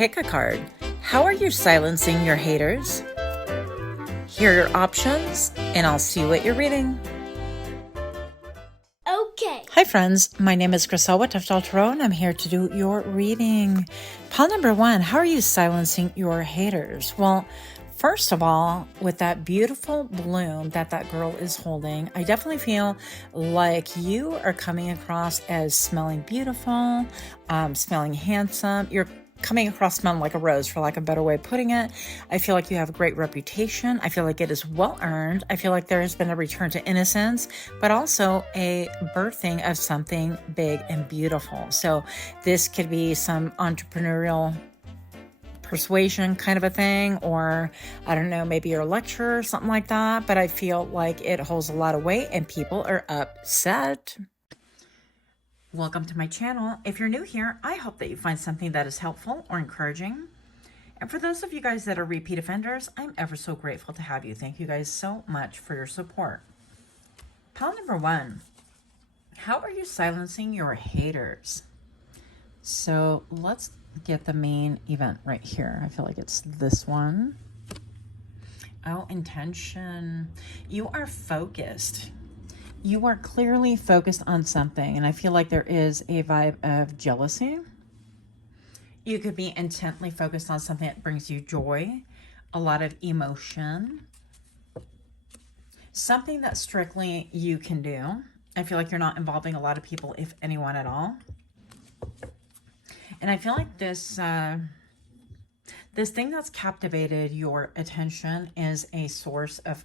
Pickacard. How are you silencing your haters? Here are your options, and I'll see what you're reading. Okay. Hi friends, my name is Griselle with Toughdolltarot, and I'm here to do your reading. Pile number 1, how are you silencing your haters? Well, first of all, with that beautiful bloom that girl is holding, I definitely feel like you are coming across as smelling beautiful, smelling handsome. You're coming across smelling like a rose, for lack of a better way of putting it. I feel like you have a great reputation. I feel like it is well earned. I feel like there has been a return to innocence, but also a birthing of something big and beautiful. So this could be some entrepreneurial persuasion kind of a thing, or I don't know, maybe you're a lecturer or something like that, but I feel like it holds a lot of weight and people are upset. Welcome to my channel. If you're new here, I hope that you find something that is helpful or encouraging. And for those of you guys that are repeat offenders, I'm ever so grateful to have you. Thank you guys so much for your support. Pile number 1, how are you silencing your haters? So let's get the main event right here. I feel like it's this one. Oh, intention. You are focused. You are clearly focused on something, and I feel like there is a vibe of jealousy. You could be intently focused on something that brings you joy, a lot of emotion, something that strictly you can do. I feel like you're not involving a lot of people, if anyone at all. And I feel like this thing that's captivated your attention is a source of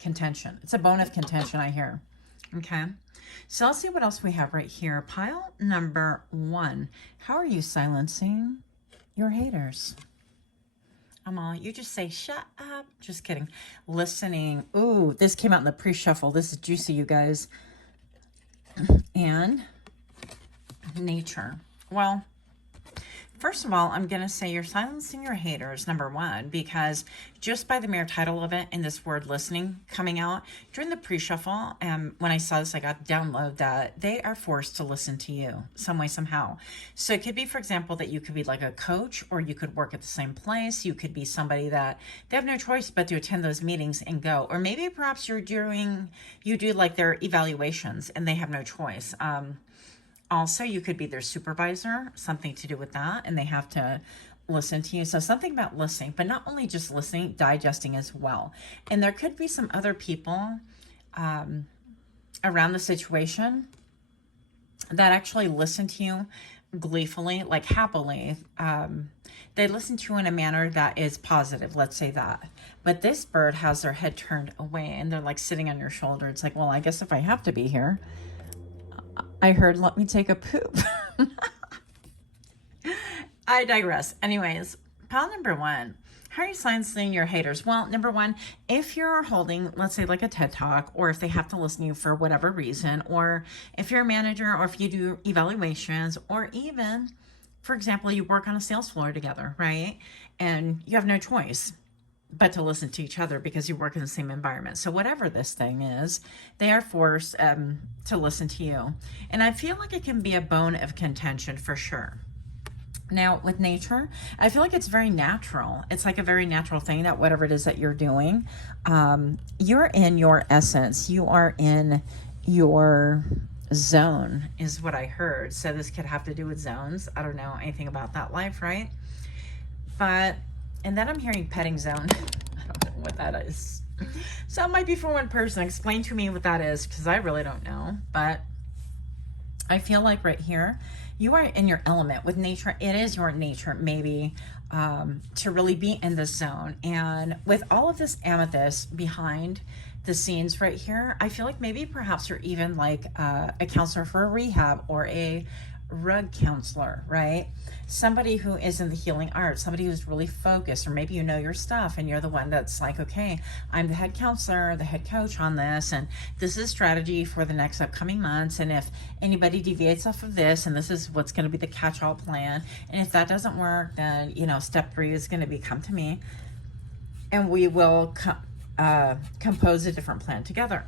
contention. It's a bone of contention, I hear. Okay, so let's see what else we have right here. Pile number 1. How are you silencing your haters? Amal, you just say, shut up. Just kidding. Listening. Ooh, this came out in the pre-shuffle. This is juicy, you guys. And nature. Well, first of all, I'm going to say you're silencing your haters, number 1, because just by the mere title of it and this word listening coming out during the pre-shuffle, when I saw this, I got to download that they are forced to listen to you some way, somehow. So it could be, for example, that you could be like a coach, or you could work at the same place. You could be somebody that they have no choice but to attend those meetings and go. Or maybe perhaps you do like their evaluations and they have no choice. Also, you could be their supervisor, something to do with that, and they have to listen to you. So something about listening, but not only just listening, digesting as well. And there could be some other people around the situation that actually listen to you gleefully, like happily. They listen to you in a manner that is positive, let's say that. But this bird has their head turned away, and they're like sitting on your shoulder. It's like, well, I guess if I have to be here, I heard, let me take a poop. I digress. Anyways, pile number 1. How are you silencing your haters? Well, number 1, if you're holding, let's say like a TED Talk, or if they have to listen to you for whatever reason, or if you're a manager, or if you do evaluations, or even, for example, you work on a sales floor together, right? And you have no choice but to listen to each other because you work in the same environment. So whatever this thing is, they are forced to listen to you. And I feel like it can be a bone of contention for sure. Now, with nature, I feel like it's very natural. It's like a very natural thing that whatever it is that you're doing, you're in your essence. You are in your zone, is what I heard. So this could have to do with zones. I don't know anything about that life, right? But and then I'm hearing petting zone. I don't know what that is. So it might be for one person. Explain to me what that is, because I really don't know. But I feel like right here, you are in your element. With nature, it is your nature maybe to really be in this zone. And with all of this amethyst behind the scenes right here, I feel like maybe perhaps you're even like a counselor for a rehab, or a rug counselor, right? Somebody who is in the healing arts, somebody who's really focused, or maybe you know your stuff and you're the one that's like, okay, I'm the head counselor, the head coach on this, and this is strategy for the next upcoming months, and if anybody deviates off of this, and this is what's going to be the catch-all plan, and if that doesn't work, then step 3 is going to be come to me and we will compose a different plan together.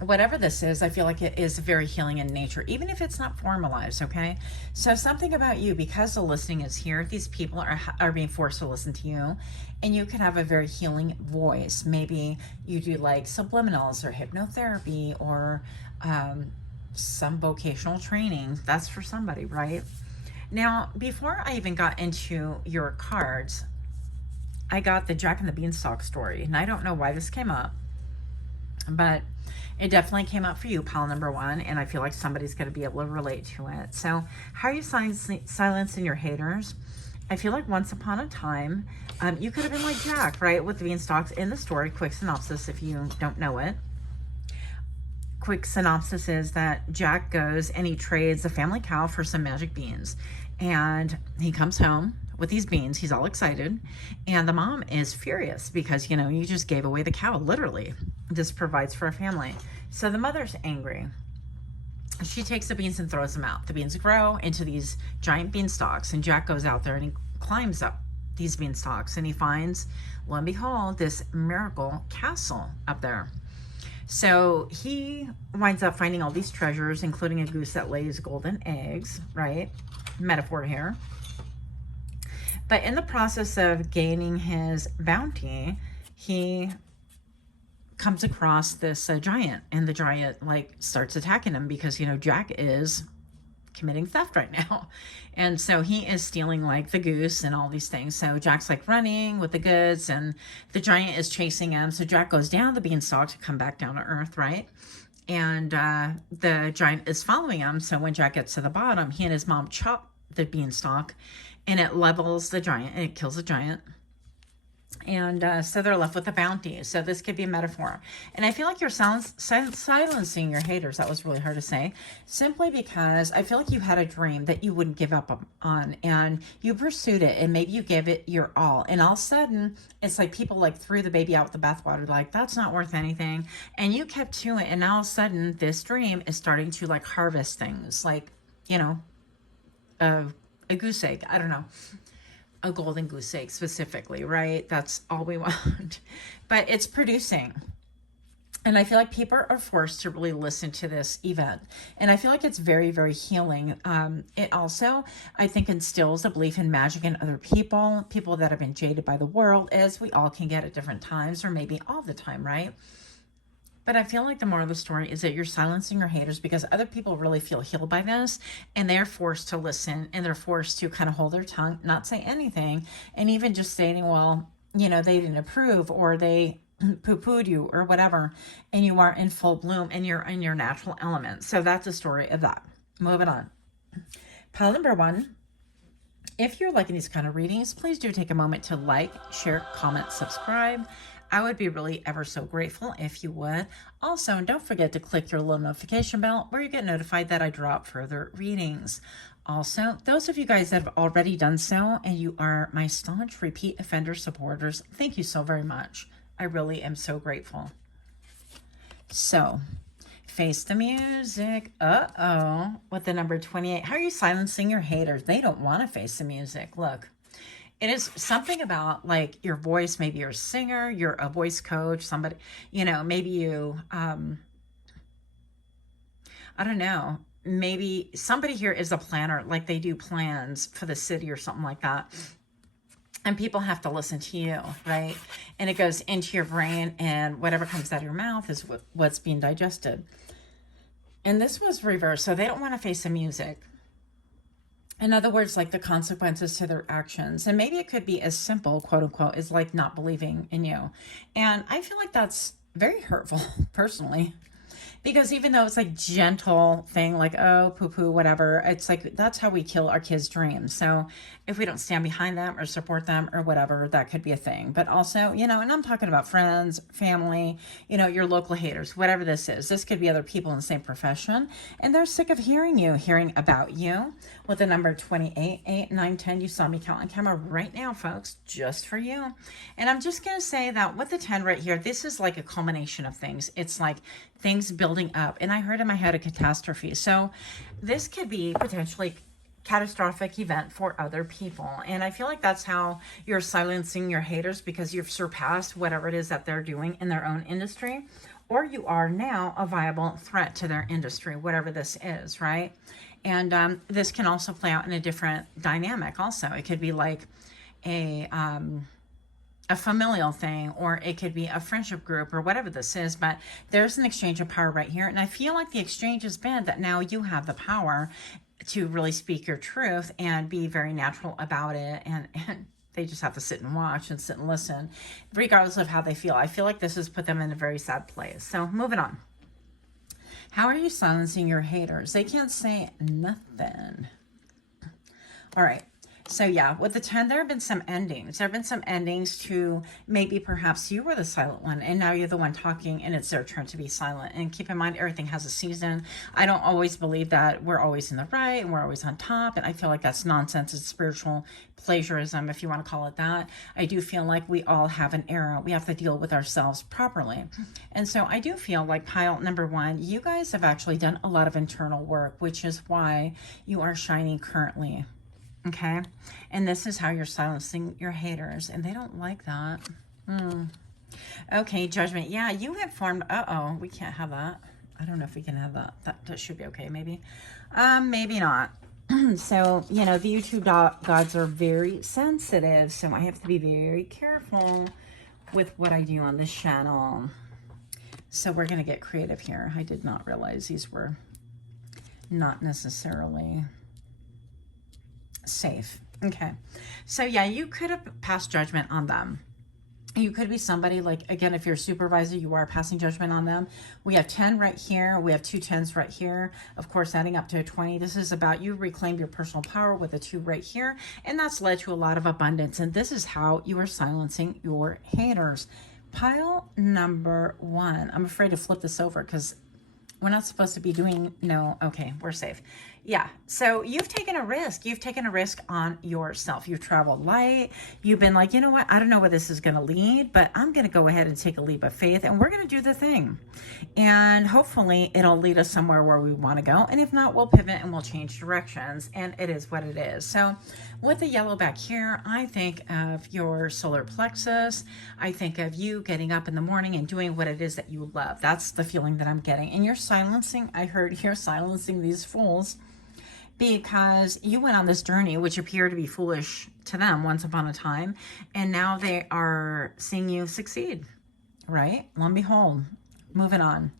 whatever this is, I feel like it is very healing in nature, even if it's not formalized, okay? So something about you, because the listening is here, these people are being forced to listen to you, and you can have a very healing voice. Maybe you do like subliminals or hypnotherapy or some vocational training. That's for somebody, right? Now, before I even got into your cards, I got the Jack and the Beanstalk story, and I don't know why this came up, but it definitely came up for you, pile number one, and I feel like somebody's going to be able to relate to it. So, how are you silencing your haters? I feel like once upon a time, you could have been like Jack, right, with the beanstalks in the story. Quick synopsis if you don't know it. Quick synopsis is that Jack goes and he trades a family cow for some magic beans. And he comes home with these beans. He's all excited. And the mom is furious because, you know, you just gave away the cow, literally. This provides for a family. So the mother's angry. She takes the beans and throws them out. The beans grow into these giant beanstalks. And Jack goes out there and he climbs up these beanstalks. And he finds, lo and behold, this miracle castle up there. So he winds up finding all these treasures, including a goose that lays golden eggs, right? Metaphor here. But in the process of gaining his bounty, he comes across this giant, and the giant like starts attacking him because, you know, Jack is committing theft right now. And so he is stealing like the goose and all these things. So Jack's like running with the goods and the giant is chasing him. So Jack goes down the beanstalk to come back down to earth, right? And the giant is following him. So when Jack gets to the bottom, he and his mom chop the beanstalk and it levels the giant and it kills the giant. And so they're left with a bounty. So this could be a metaphor. And I feel like you're silencing your haters. That was really hard to say. Simply because I feel like you had a dream that you wouldn't give up on. And you pursued it. And maybe you gave it your all. And all of a sudden, it's like people like threw the baby out with the bathwater. Like, that's not worth anything. And you kept to it. And now all of a sudden, this dream is starting to like harvest things. Like, you know, a goose egg. I don't know. A golden goose egg specifically, right? That's all we want. But it's producing. And I feel like people are forced to really listen to this event. And I feel like it's very, very healing. It also, I think, instills a belief in magic in other people, people that have been jaded by the world, as we all can get at different times, or maybe all the time, right? But I feel like the moral of the story is that you're silencing your haters because other people really feel healed by this, and they're forced to listen, and they're forced to kind of hold their tongue, not say anything, and even just stating, well, you know, they didn't approve or they poo-pooed you or whatever, and you are in full bloom and you're in your natural element. So that's the story of that. Moving on. Pile number one. If you're liking these kind of readings, please do take a moment to like, share, comment, subscribe. I would be really ever so grateful if you would. Also, don't forget to click your little notification bell where you get notified that I drop further readings. Also, those of you guys that have already done so and you are my staunch repeat offender supporters, thank you so very much. I really am so grateful. So, face the music. Uh-oh. With the number 28. How are you silencing your haters? They don't want to face the music. Look. It is something about like your voice. Maybe you're a singer, you're a voice coach, somebody, you know, maybe you, I don't know, maybe somebody here is a planner, like they do plans for the city or something like that. And people have to listen to you, right? And it goes into your brain, and whatever comes out of your mouth is what's being digested. And this was reversed, so they don't want to face the music. In other words, like the consequences to their actions. And maybe it could be as simple, quote unquote, as like not believing in you. And I feel like that's very hurtful, personally. Because even though it's like gentle thing, like, oh, poo-poo, whatever, it's like that's how we kill our kids' dreams. So if we don't stand behind them or support them or whatever, that could be a thing. But also, you know, and I'm talking about friends, family, you know, your local haters, whatever this is. This could be other people in the same profession. And they're sick of hearing about you. With the number 28, 8, 9, 10, you saw me count on camera right now, folks, just for you. And I'm just going to say that with the 10 right here, this is like a culmination of things. It's like things building up. And I heard in my head a catastrophe. So this could be potentially catastrophic event for other people. And I feel like that's how you're silencing your haters, because you've surpassed whatever it is that they're doing in their own industry or you are now a viable threat to their industry, whatever this is, right? And this can also play out in a different dynamic also. It could be like a familial thing, or it could be a friendship group, or whatever this is, but there's an exchange of power right here. And I feel like the exchange has been that now you have the power to really speak your truth and be very natural about it. And they just have to sit and watch and sit and listen, regardless of how they feel. I feel like this has put them in a very sad place. So moving on. How are you silencing your haters? They can't say nothing. All right. So yeah, with the 10, there have been some endings. There have been some endings to maybe perhaps you were the silent one and now you're the one talking and it's their turn to be silent. And keep in mind, everything has a season. I don't always believe that we're always in the right and we're always on top. And I feel like that's nonsense. It's spiritual plagiarism, if you want to call it that. I do feel like we all have an era. We have to deal with ourselves properly. And so I do feel like pile number 1, you guys have actually done a lot of internal work, which is why you are shining currently. Okay, and this is how you're silencing your haters, and they don't like that. Okay, judgment. Yeah, you have formed, we can't have that. I don't know if we can have that. That should be okay, maybe. Maybe not. So, you know, the YouTube gods are very sensitive, so I have to be very careful with what I do on this channel. So we're going to get creative here. I did not realize these were not necessarily safe. Okay, so yeah, you could have passed judgment on them. You could be somebody like, again, if you're a supervisor, you are passing judgment on them. We have 10 right here. We have 2 10s right here. Of course, adding up to a 20. This is about you reclaim your personal power with a 2 right here. And that's led to a lot of abundance. And this is how you are silencing your haters. Pile number 1. I'm afraid to flip this over because we're not supposed to be doing, no, okay, we're safe. Yeah, so you've taken a risk. You've taken a risk on yourself. You've traveled light. You've been like, you know what? I don't know where this is going to lead, but I'm going to go ahead and take a leap of faith, and we're going to do the thing. And hopefully it'll lead us somewhere where we want to go. And if not, we'll pivot and we'll change directions, and it is what it is. So with the yellow back here, I think of your solar plexus. I think of you getting up in the morning and doing what it is that you love. That's the feeling that I'm getting. And you're silencing, I heard you're silencing these fools, because you went on this journey, which appeared to be foolish to them once upon a time, and now they are seeing you succeed, right? Lo and behold, moving on.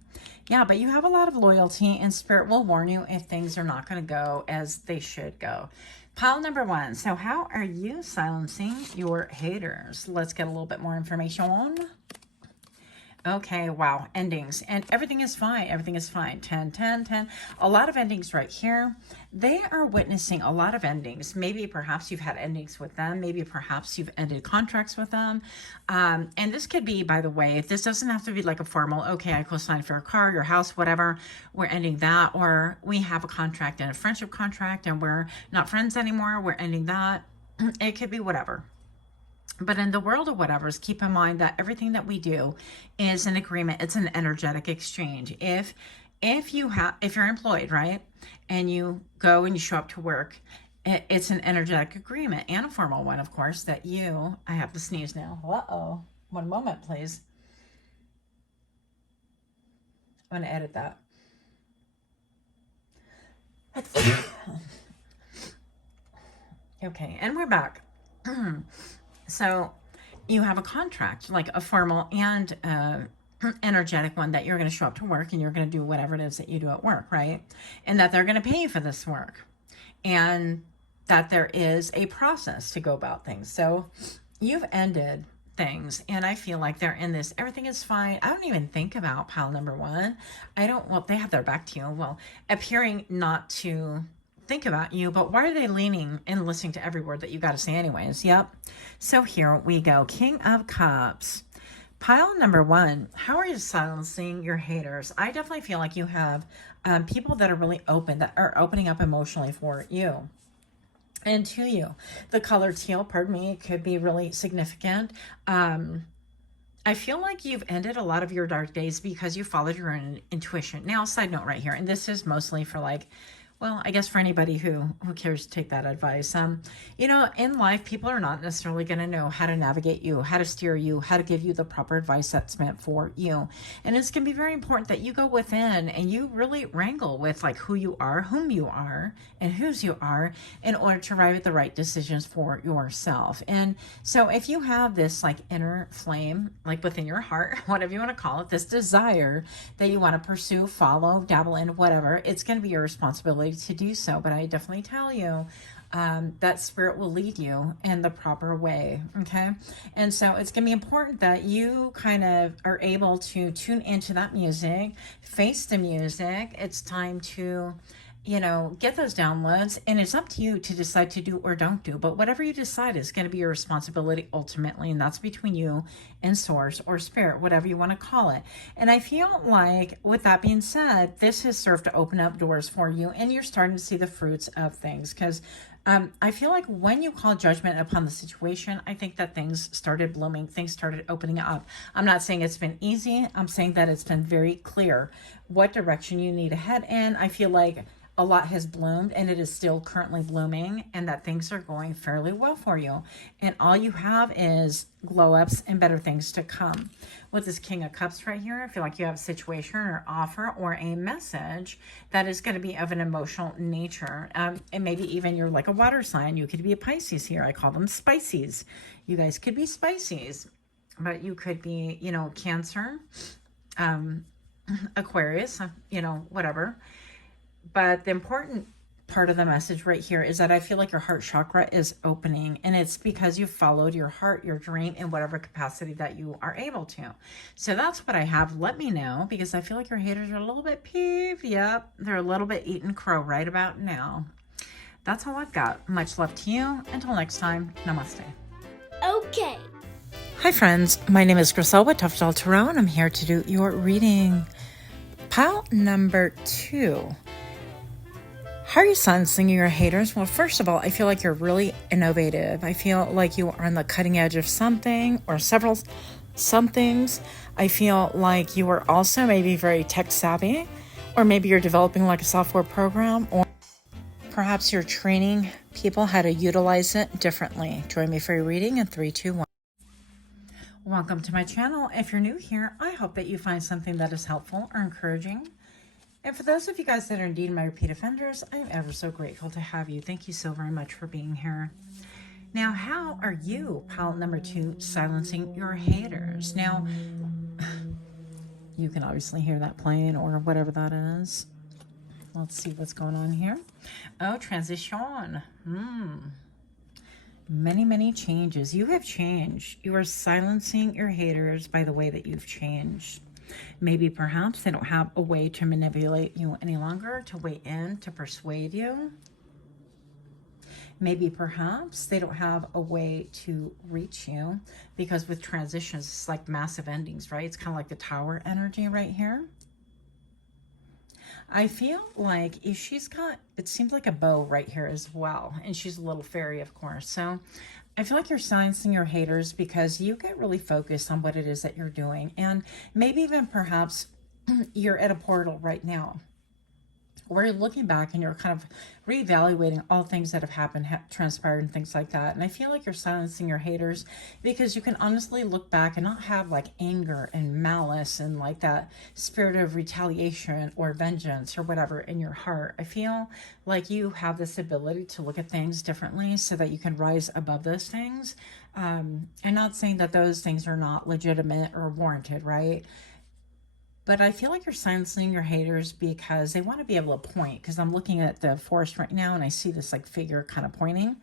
Yeah, but you have a lot of loyalty, and Spirit will warn you if things are not going to go as they should go. Pile number 1. So how are you silencing your haters? Let's get a little bit more information. Okay, wow, endings. And everything is fine. Everything is fine. 10, 10, 10. A lot of endings right here. They are witnessing a lot of endings. Maybe perhaps you've had endings with them. Maybe perhaps you've ended contracts with them. And this could be, by the way, this doesn't have to be like a formal, okay, I co-signed for a car, your house, whatever. We're ending that. Or we have a contract and a friendship contract and we're not friends anymore. We're ending that. It could be whatever. But in the world of whatevers, keep in mind that everything that we do is an agreement. It's an energetic exchange. If you're employed, right, and you go and you show up to work, it's an energetic agreement, and a formal one, of course, that I have to sneeze now. Uh-oh. 1 moment, please. I'm going to edit that. Okay, and we're back. So you have a contract, like a formal and energetic one, that you're going to show up to work and you're going to do whatever it is that you do at work, right? And that they're going to pay you for this work, and that there is a process to go about things. So you've ended things, and I feel like they're in this, everything is fine. I don't even think about pile number 1. They have their back to you. Well, appearing not to think about you, but why are they leaning and listening to every word that you got to say anyways? Yep. So here we go. King of Cups. Pile number 1. How are you silencing your haters? I definitely feel like you have people that are really open, that are opening up emotionally for you and to you. The color teal, pardon me, could be really significant. I feel like you've ended a lot of your dark days because you followed your own intuition. Now, side note right here, and this is mostly for like, Well, I guess for anybody who cares to take that advice, you know, in life, people are not necessarily going to know how to navigate you, how to steer you, how to give you the proper advice that's meant for you. And it's going to be very important that you go within and you really wrangle with like who you are, whom you are, and whose you are in order to arrive at the right decisions for yourself. And so if you have this like inner flame, like within your heart, whatever you want to call it, this desire that you want to pursue, follow, dabble in, whatever, it's going to be your responsibility to do so. But I definitely tell you that spirit will lead you in the proper way. Okay. And so it's going to be important that you kind of are able to tune into that music, face the music. It's time to, you know, get those downloads, and it's up to you to decide to do or don't do. But whatever you decide is going to be your responsibility ultimately, and that's between you and source or spirit, whatever you want to call it. And I feel like with that being said, this has served to open up doors for you, and you're starting to see the fruits of things. Because I feel like when you call judgment upon the situation, I think that things started blooming, things started opening up. I'm not saying it's been easy. I'm saying that it's been very clear what direction you need to head in. I feel like a lot has bloomed, and it is still currently blooming, and that things are going fairly well for you. And all you have is glow ups and better things to come. With this King of Cups right here, I feel like you have a situation or offer or a message that is going to be of an emotional nature. And maybe even you're like a water sign. You could be a Pisces here. I call them Spices. You guys could be Spices, but you could be, you know, Cancer, Aquarius, you know, whatever. But the important part of the message right here is that I feel like your heart chakra is opening, and it's because you followed your heart, your dream, in whatever capacity that you are able to. So that's what I have. Let me know, because I feel like your haters are a little bit peeved. Yep, they're a little bit eating crow right about now. That's all I've got. Much love to you. Until next time, namaste. Okay. Hi friends, my name is Griselle with Toughdolltarot, and I'm here to do your reading. Pile number 2. How are you silencing your haters? Well, first of all, I feel like you're really innovative. I feel like you are on the cutting edge of something or several somethings. I feel like you are also maybe very tech savvy, or maybe you're developing like a software program, or perhaps you're training people how to utilize it differently. Join me for your reading in 3, 2, 1. Welcome to my channel. If you're new here, I hope that you find something that is helpful or encouraging. And for those of you guys that are indeed my repeat offenders, I'm ever so grateful to have you. Thank you so very much for being here. Now, how are you, pile number 2, silencing your haters? Now, you can obviously hear that playing or whatever that is. Let's see what's going on here. Oh, transition. Many, many changes. You have changed. You are silencing your haters by the way that you've changed. Maybe perhaps they don't have a way to manipulate you any longer, to weigh in, to persuade you. Maybe perhaps they don't have a way to reach you, because with transitions, it's like massive endings, right? It's kind of like the tower energy right here. I feel like if she's got, it seems like a bow right here as well. And she's a little fairy, of course. So I feel like you're silencing your haters because you get really focused on what it is that you're doing. And maybe even perhaps you're at a portal right now where you're looking back and you're kind of reevaluating all things that have happened, transpired, and things like that. And I feel like you're silencing your haters because you can honestly look back and not have like anger and malice and like that spirit of retaliation or vengeance or whatever in your heart. I feel like you have this ability to look at things differently so that you can rise above those things. And not saying that those things are not legitimate or warranted, right? But I feel like you're silencing your haters because they want to be able to point. Because I'm looking at the forest right now and I see this like figure kind of pointing.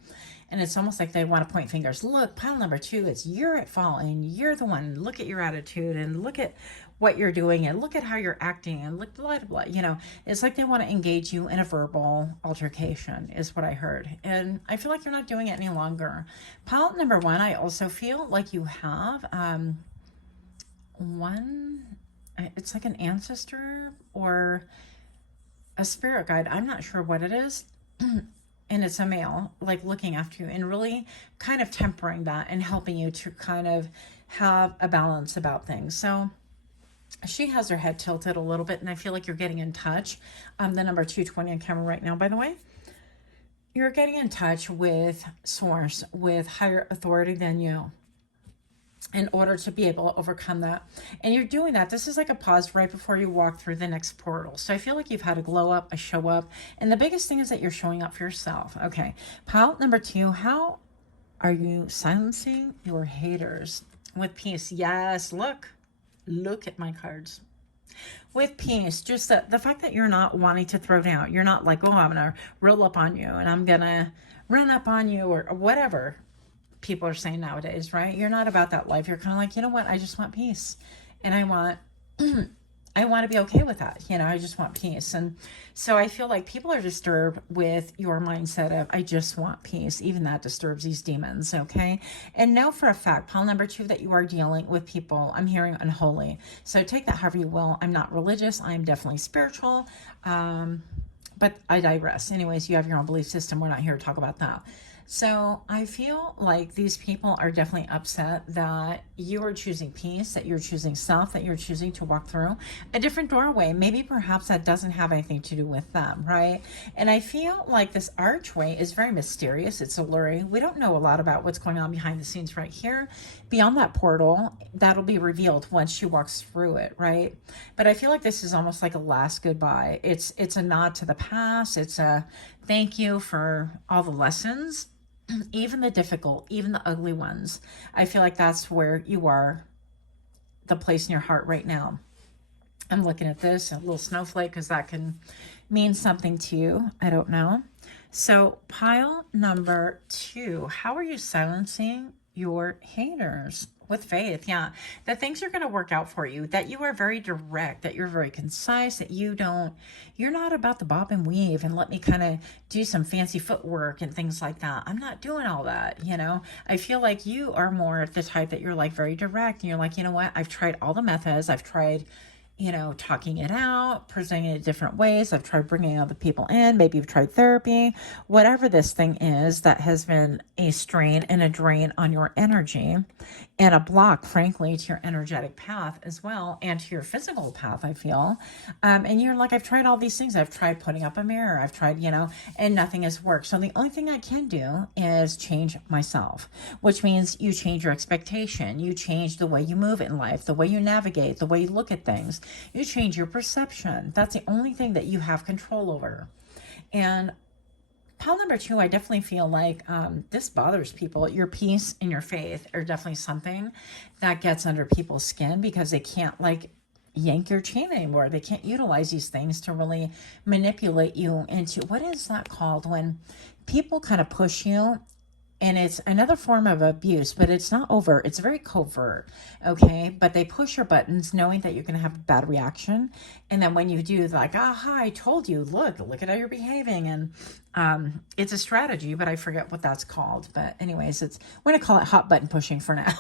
And it's almost like they want to point fingers. Look, pile number 2, it's you're at fault and you're the one. Look at your attitude and look at what you're doing and look at how you're acting and look blah, blah, blah. You know, it's like they want to engage you in a verbal altercation is what I heard. And I feel like you're not doing it any longer. Pile number 1, I also feel like you have it's like an ancestor or a spirit guide. I'm not sure what it is. And it's a male, like looking after you and really kind of tempering that and helping you to kind of have a balance about things. So She has her head tilted a little bit, and I feel like you're getting in touch. The number 220 on camera right now, by the way. You're getting in touch with source, with higher authority than you, in order to be able to overcome that. And you're doing that. This is like a pause right before you walk through the next portal. So I feel like you've had a glow up, a show up. And the biggest thing is that you're showing up for yourself. Okay. Pile number 2, how are you silencing your haters with peace? Yes, look at my cards. With peace, just the fact that you're not wanting to throw down. You're not like, oh, I'm going to roll up on you and I'm going to run up on you or whatever people are saying nowadays, right? You're not about that life. You're kind of like, you know what? I just want peace. And I want to be okay with that. You know, I just want peace. And so I feel like people are disturbed with your mindset of, I just want peace. Even that disturbs these demons. Okay. And know for a fact, pile number 2, that you are dealing with people, I'm hearing unholy. So take that however you will. I'm not religious. I'm definitely spiritual. But I digress. Anyways, you have your own belief system. We're not here to talk about that. So I feel like these people are definitely upset that you are choosing peace, that you're choosing self, that you're choosing to walk through a different doorway. Maybe perhaps that doesn't have anything to do with them, right? And I feel like this archway is very mysterious. It's alluring. We don't know a lot about what's going on behind the scenes right here. Beyond that portal, that'll be revealed once she walks through it, right? But I feel like this is almost like a last goodbye. It's a nod to the past. It's a thank you for all the lessons, even the difficult, even the ugly ones. I feel like that's where you are, the place in your heart right now. I'm looking at this, a little snowflake, because that can mean something to you. I don't know. So pile number 2, how are you silencing your haters? With faith, yeah, that things are going to work out for you, that you are very direct, that you're very concise, that you're not about the bob and weave and let me kind of do some fancy footwork and things like that. I'm not doing all that, you know. I feel like you are more the type that you're like very direct and you're like, you know what, I've tried all the methods. I've tried, you know, talking it out, presenting it different ways. I've tried bringing other people in. Maybe you've tried therapy, whatever this thing is that has been a strain and a drain on your energy and a block, frankly, to your energetic path as well and to your physical path, I feel. And you're like, I've tried all these things. I've tried putting up a mirror. I've tried, you know, and nothing has worked. So the only thing I can do is change myself, which means you change your expectation. You change the way you move in life, the way you navigate, the way you look at things. You change your perception. That's the only thing that you have control over. And pile number 2, I definitely feel like this bothers people. Your peace and your faith are definitely something that gets under people's skin because they can't like yank your chain anymore. They can't utilize these things to really manipulate you into, what is that called? When people kind of push you. And it's another form of abuse, but it's not overt. It's very covert, okay? But they push your buttons knowing that you're going to have a bad reaction. And then when you do, like, aha, I told you, look at how you're behaving. And it's a strategy, but I forget what that's called. But anyways, we're going to call it hot button pushing for now.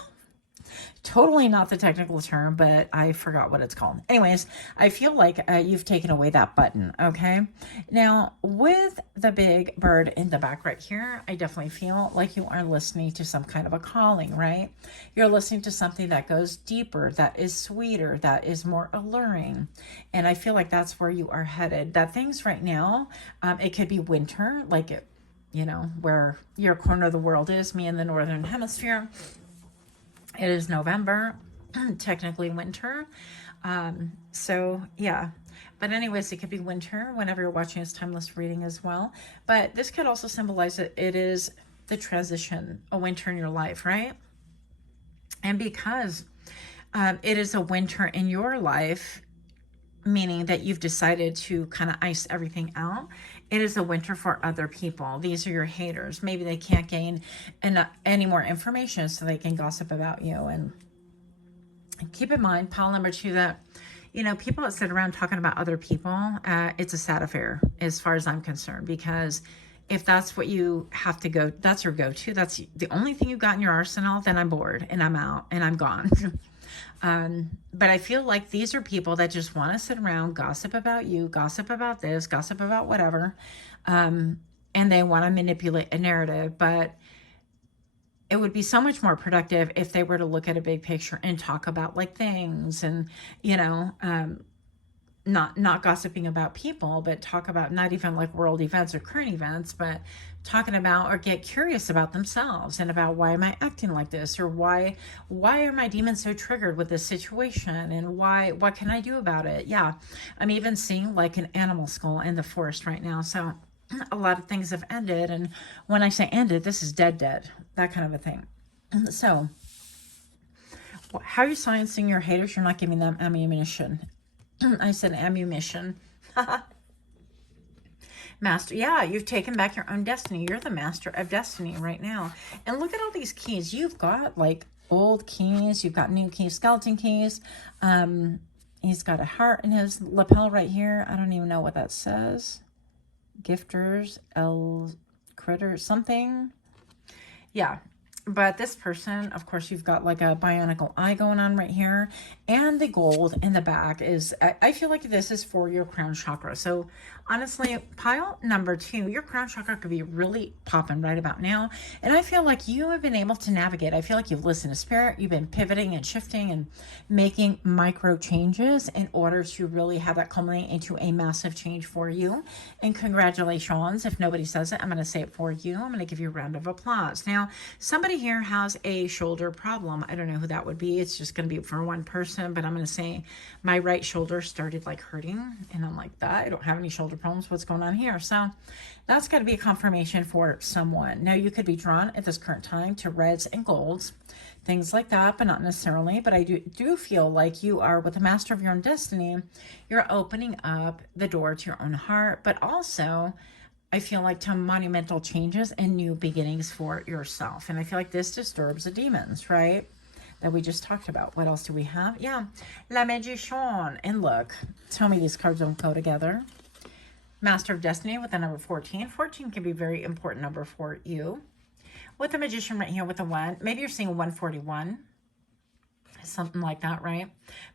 Totally not the technical term, but I forgot what it's called. Anyways, I feel like you've taken away that button, okay? Now, with the big bird in the back right here, I definitely feel like you are listening to some kind of a calling, right? You're listening to something that goes deeper, that is sweeter, that is more alluring. And I feel like that's where you are headed. That things right now, it could be winter, like, you know, where your corner of the world is, me in the northern hemisphere. It is November, technically winter. So yeah, but anyways, it could be winter whenever you're watching this timeless reading as well. But this could also symbolize that it is the transition, a winter in your life, right? And because it is a winter in your life, meaning that you've decided to kind of ice everything out, it is a winter for other people. These are your haters. Maybe they can't gain any more information so they can gossip about you. And keep in mind, pile number 2, that, you know, people that sit around talking about other people, it's a sad affair as far as I'm concerned, because if that's what you have to go, that's your go-to, that's the only thing you've got in your arsenal, then I'm bored and I'm out and I'm gone. But I feel like these are people that just want to sit around, gossip about you, gossip about this, gossip about whatever. And they want to manipulate a narrative, but it would be so much more productive if they were to look at a big picture and talk about like things and, you know, not gossiping about people, but talk about not even like world events or current events, but talking about or get curious about themselves and about why am I acting like this, or why are my demons so triggered with this situation, and what can I do about it? Yeah, I'm even seeing like an animal skull in the forest right now. So a lot of things have ended, and when I say ended, this is dead, that kind of a thing. So how are you silencing your haters? You're not giving them ammunition. I said ammunition. Master, yeah, you've taken back your own destiny. You're the master of destiny right now. And look at all these keys. You've got like old keys. You've got new keys, skeleton keys. He's got a heart in his lapel right here. I don't even know what that says. Gifters, critter, something. Yeah. But this person, of course, you've got like a bionicle eye going on right here. And the gold in the back is, I feel like this is for your crown chakra. So honestly, pile number 2, your crown chakra could be really popping right about now. And I feel like you have been able to navigate. I feel like you've listened to spirit. You've been pivoting and shifting and making micro changes in order to really have that culminate into a massive change for you. And congratulations. If nobody says it, I'm going to say it for you. I'm going to give you a round of applause. Now, somebody here has a shoulder problem. I don't know who that would be. It's just going to be for one person, but I'm going to say my right shoulder started like hurting, and I'm like, that I don't have any shoulder problems. What's going on here? So that's got to be a confirmation for someone. Now, you could be drawn at this current time to reds and golds, things like that, but not necessarily. But I do feel like you are, with the master of your own destiny, you're opening up the door to your own heart, but also I feel like to monumental changes and new beginnings for yourself. And I feel like this disturbs the demons, right? That we just talked about. What else do we have? Yeah, La Magician. And look, tell me these cards don't go together. Master of Destiny with the number 14. 14 can be a very important number for you. With the Magician right here with the 1. Maybe you're seeing 141. Something like that, right?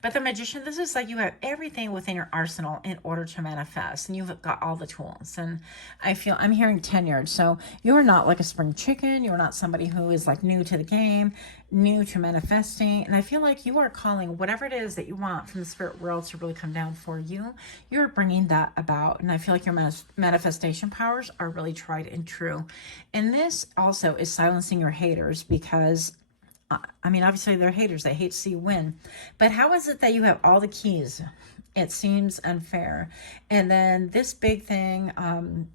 But the Magician, this is like you have everything within your arsenal in order to manifest, and you've got all the tools. And I feel I'm hearing tenured. So you're not like a spring chicken. You're not somebody who is like new to the game, new to manifesting. And I feel like you are calling whatever it is that you want from the spirit world to really come down for you. You're bringing that about. And I feel like your manifestation powers are really tried and true. And this also is silencing your haters, because I mean, obviously they're haters. They hate to see you win. But how is it that you have all the keys? It seems unfair. And then this big thing,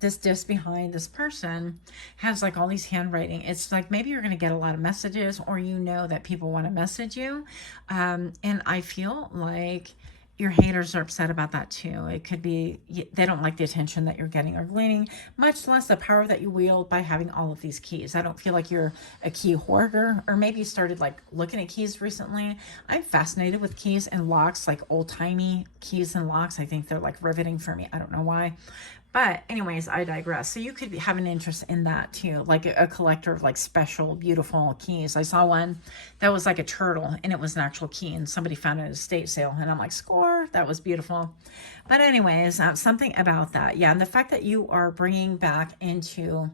this disc behind this person has like all these handwriting. It's like maybe you're going to get a lot of messages, or you know that people want to message you. And I feel like your haters are upset about that too. It could be they don't like the attention that you're getting or gleaning, much less the power that you wield by having all of these keys. I don't feel like you're a key hoarder, or maybe you started like looking at keys recently. I'm fascinated with keys and locks, like old-timey keys and locks. I think they're like riveting for me. I don't know why. But anyways, I digress. So you could have an interest in that too, like a collector of like special, beautiful keys. I saw one that was like a turtle, and it was an actual key, and somebody found it at a estate sale, and I'm like, score, that was beautiful. But anyways, something about that. Yeah, and the fact that you are bringing back into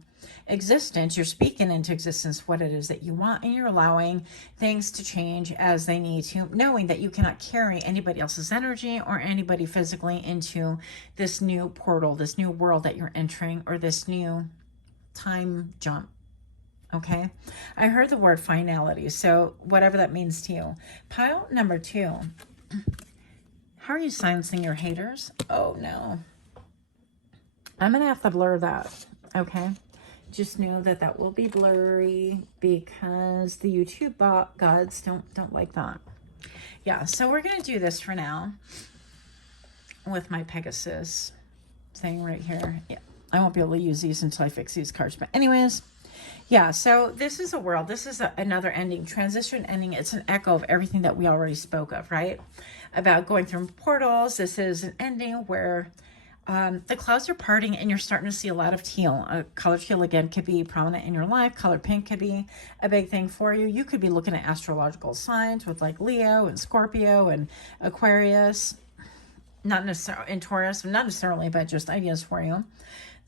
existence, you're speaking into existence what it is that you want, and you're allowing things to change as they need to, knowing that you cannot carry anybody else's energy or anybody physically into this new portal, this new world that you're entering, or this new time jump. Okay, I heard the word finality, so whatever that means to you. Pile number 2. How are you silencing your haters? Oh no, I'm gonna have to blur that. Okay, just know that that will be blurry, because the YouTube gods don't like that. Yeah, so we're gonna do this for now with my Pegasus thing right here. Yeah, I won't be able to use these until I fix these cards, but anyways, yeah, so this is a world. This is another ending, transition ending. It's an echo of everything that we already spoke of, right? About going through portals. This is an ending where the clouds are parting, and you're starting to see a lot of teal. Color teal, again, could be prominent in your life. Color pink could be a big thing for you. You could be looking at astrological signs with like Leo and Scorpio and Aquarius. Not necessarily in Taurus, not necessarily, but just ideas for you.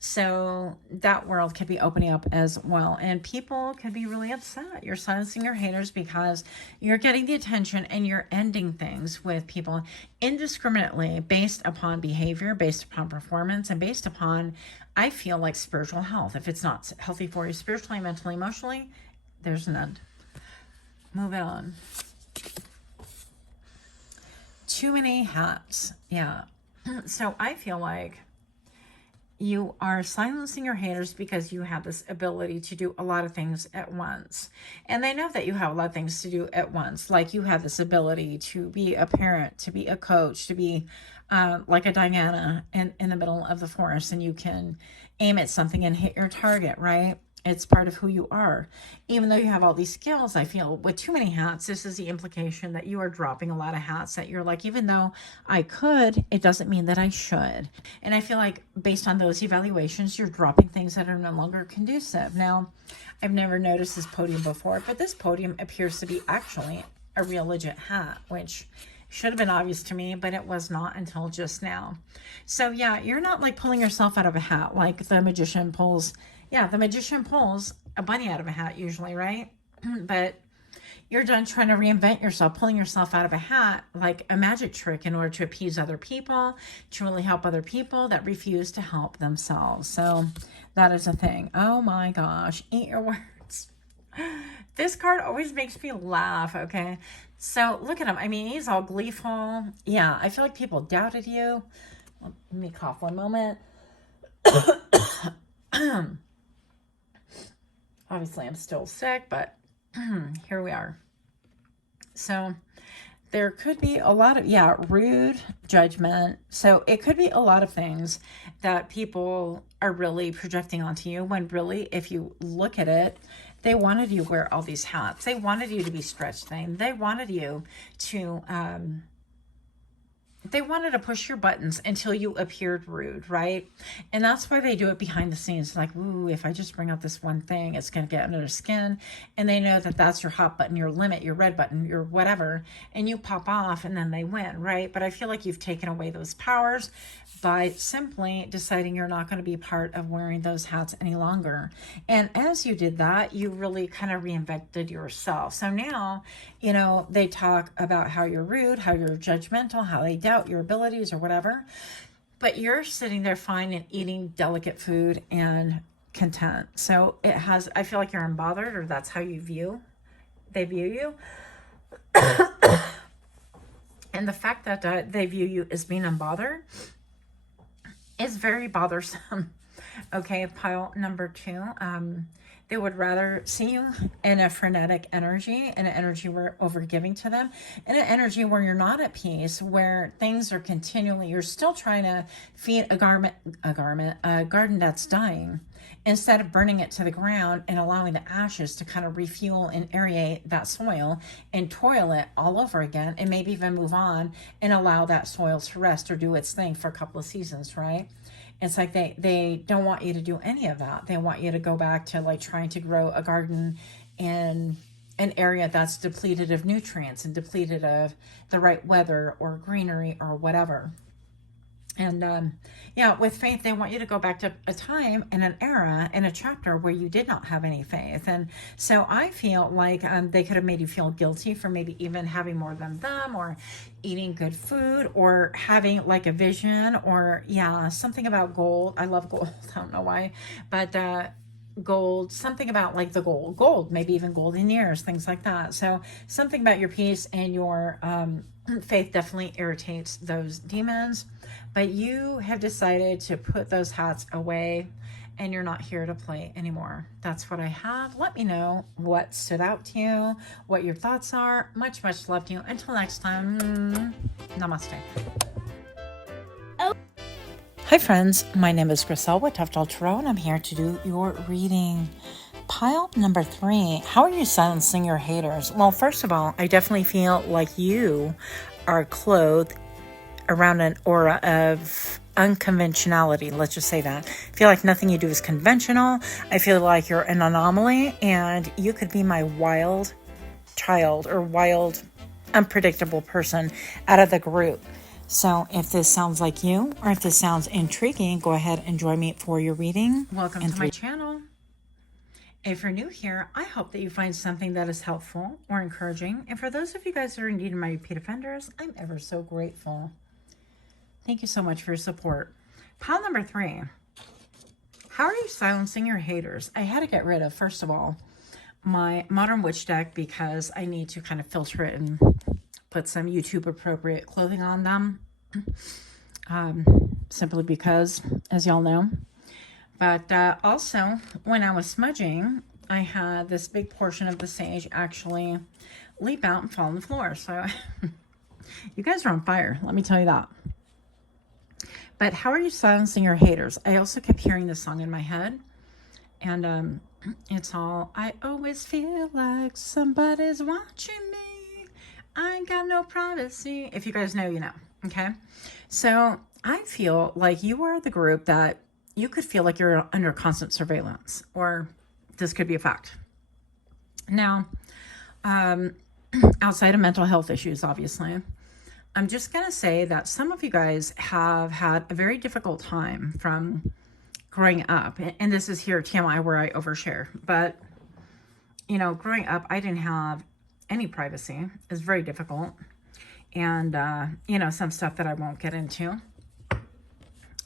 So that world could be opening up as well. And people could be really upset. You're silencing your haters because you're getting the attention and you're ending things with people indiscriminately based upon behavior, based upon performance, and based upon, I feel like, spiritual health. If it's not healthy for you spiritually, mentally, emotionally, there's an end. Moving on. Too many hats. Yeah. So I feel like you are silencing your haters because you have this ability to do a lot of things at once. And they know that you have a lot of things to do at once. Like you have this ability to be a parent, to be a coach, to be like a Diana in the middle of the forest, and you can aim at something and hit your target, right? It's part of who you are. Even though you have all these skills, I feel with too many hats, this is the implication that you are dropping a lot of hats, that you're like, even though I could, it doesn't mean that I should. And I feel like based on those evaluations, you're dropping things that are no longer conducive. Now, I've never noticed this podium before, but this podium appears to be actually a real legit hat, which should have been obvious to me, but it was not until just now. So yeah, you're not like pulling yourself out of a hat like the magician pulls. Yeah, the magician pulls a bunny out of a hat usually, right? But you're done trying to reinvent yourself, pulling yourself out of a hat like a magic trick in order to appease other people, to really help other people that refuse to help themselves. So that is a thing. Oh my gosh, eat your words. This card always makes me laugh, okay? So look at him. I mean, he's all gleeful. Yeah, I feel like people doubted you. Let me cough one moment. Obviously, I'm still sick, but here we are. So there could be a lot of, rude judgment. So it could be a lot of things that people are really projecting onto you when really, if you look at it, they wanted you to wear all these hats. They wanted you to be stretched thin. They wanted you to, they wanted to push your buttons until you appeared rude, right? And that's why they do it behind the scenes. Like, ooh, if I just bring up this one thing, it's going to get under their skin. And they know that that's your hot button, your limit, your red button, your whatever. And you pop off and then they win, right? But I feel like you've taken away those powers by simply deciding you're not going to be part of wearing those hats any longer. And as you did that, you really kind of reinvented yourself. So now, you know, they talk about how you're rude, how you're judgmental, how they doubt your abilities or whatever. But you're sitting there fine and eating delicate food and content. So it has, I feel like you're unbothered, or that's how they view you. And the fact that they view you as being unbothered is very bothersome. Okay, pile number 2. They would rather see you in a frenetic energy, in an energy where overgiving to them, in an energy where you're not at peace, where things are continually, you're still trying to feed a garden that's dying, instead of burning it to the ground and allowing the ashes to kind of refuel and aerate that soil and toil it all over again, and maybe even move on and allow that soil to rest or do its thing for a couple of seasons, right? It's like they don't want you to do any of that. They want you to go back to like trying to grow a garden in an area that's depleted of nutrients and depleted of the right weather or greenery or whatever. And with faith, they want you to go back to a time and an era and a chapter where you did not have any faith. And so I feel like they could have made you feel guilty for maybe even having more than them, or eating good food, or having like a vision, or something about gold. I love gold. I don't know why, but gold, something about like the gold, maybe even golden years, things like that. So something about your peace and your faith definitely irritates those demons. But you have decided to put those hats away, and you're not here to play anymore. That's what I have. Let me know what stood out to you, what your thoughts are. Much, much love to you. Until next time, namaste. Hi friends, my name is Griselle with Toughdolltarot, and I'm here to do your reading. Pile number 3, how are you silencing your haters? Well, first of all, I definitely feel like you are clothed around an aura of unconventionality. Let's just say that. I feel like nothing you do is conventional. I feel like you're an anomaly, and you could be my wild child or wild, unpredictable person out of the group. So if this sounds like you, or if this sounds intriguing, go ahead and join me for your reading. Welcome to my channel. If you're new here, I hope that you find something that is helpful or encouraging. And for those of you guys that are indeed my repeat offenders, I'm ever so grateful. Thank you so much for your support. Pile number 3. How are you silencing your haters? I had to get rid of, first of all, my Modern Witch deck because I need to kind of filter it and put some YouTube appropriate clothing on them. Simply because, as y'all know. But also, when I was smudging, I had this big portion of the sage actually leap out and fall on the floor. So you guys are on fire, let me tell you that. But how are you silencing your haters? I also kept hearing this song in my head. And it's all, I always feel like somebody's watching me. I ain't got no privacy. If you guys know, you know. Okay. So I feel like you are the group that you could feel like you're under constant surveillance, or this could be a fact. Now, outside of mental health issues, obviously, I'm just going to say that some of you guys have had a very difficult time from growing up. And this is here TMI where I overshare. But, you know, growing up, I didn't have any privacy. Is very difficult. And, you know, some stuff that I won't get into.